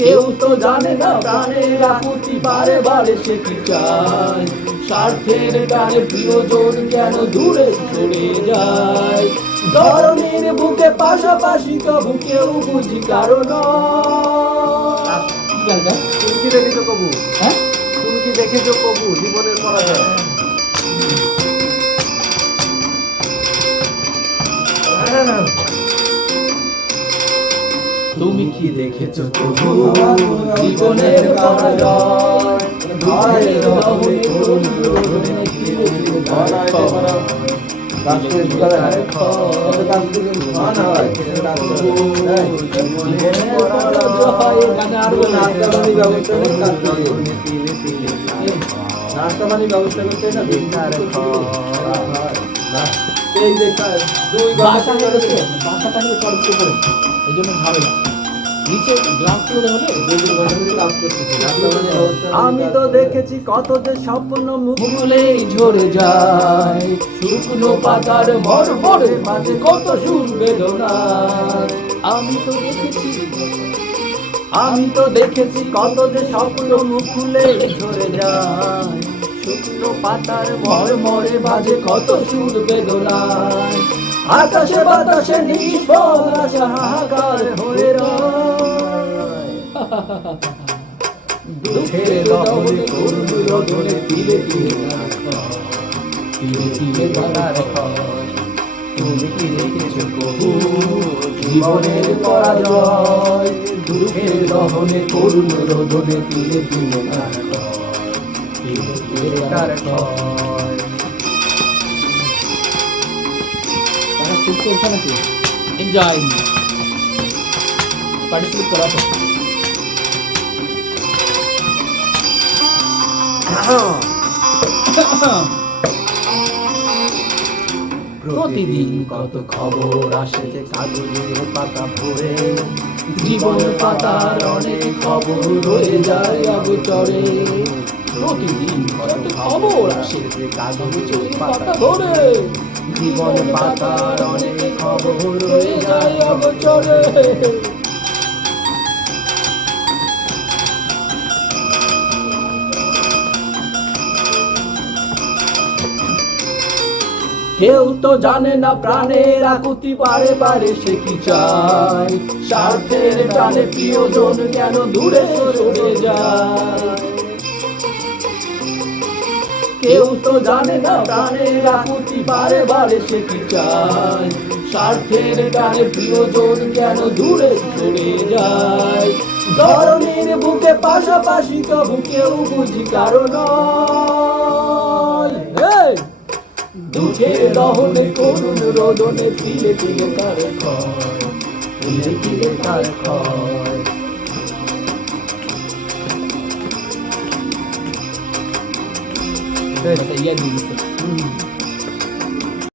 কেউ তো জানে না প্রাণের আকুতি বারে বারে সে কি চায়, স্বার্থের টানে প্রিয়জন কেন দূরে সরে যায়। ধরনের বুকে পাশাপাশি তবু কেউ বুঝি কারণ। তুমি কি দেখেছো কবু? হ্যাঁ, তুমি কি দেখেছো কবু জীবনের পরাজয়? তুমি কি দেখেছো তবু জীবনের পরাজয়, ঘরের রহনে করুণে নাস্তা পানি ব্যবস্থা করতে না এই দেখা দুই বাসা গেছে, বাসাটা নিয়ে চড়তে পড়ে এই জন্য ঝামেলা। নিচে গ্রাউন্ড ফ্লোরে হলে আমি তো দেখেছি কত যে স্বপ্ন মুখলেই ঝরে যায়, শুকনো পাতার মরমরে মাঝে কত সুর বেদনা। আমি তো দেখেছি কত যে স্বপ্ন মুখলে ঝরে যায়, শুকনো পাতার মরমরে মাঝে কত সুর বেদনা। আকাশে বাতাসে নিষ্ফল আশা হাহাকার হয়ে রয়। দুঃখের দহনে করুণ রোদনে তিলে তিলে তিলে তিলে তারার ক্ষয়। তুমি কি দেখেছো কবু জীবনের পরাজয়, দুঃখের দহনে করুণ রোদনে তিলে তিলে তার ক্ষয়, তিলে তিলে তার ক্ষয়। খুব চলছে নাকি? এনজয় পার্টিসিপেট করা তো। প্রতিদিন কত খবর আসে কাগজের পাতা ভরে, জীবন পাতার অনেক খবর রয়ে যায় অগোচরে। প্রতিদিন কত খবর আসে কাগজের পাতা ভরে, জীবন পাতার অনেক খবর রয়ে যায় অগোচরে। কেউ তো জানে না প্রাণের আকুতি বারে বারে সে কি চায়, স্বার্থের টানে প্রিয়জন কেন দূরে সরে যায়। কেউ তো জানে না প্রাণের আকুতি বারে বারে সে কি চায়, স্বার্থের টানে প্রিয়জন কেন দূরে সরে যায়। ধরনের বুকে পাশাপাশি তবু কেউ বুঝি কারণ। দুঃখের দহনে করুণ রোদনে তিলে তিলে তার ক্ষয়, তিলে তিলে তার ক্ষয়। ইয়া দিয়েছে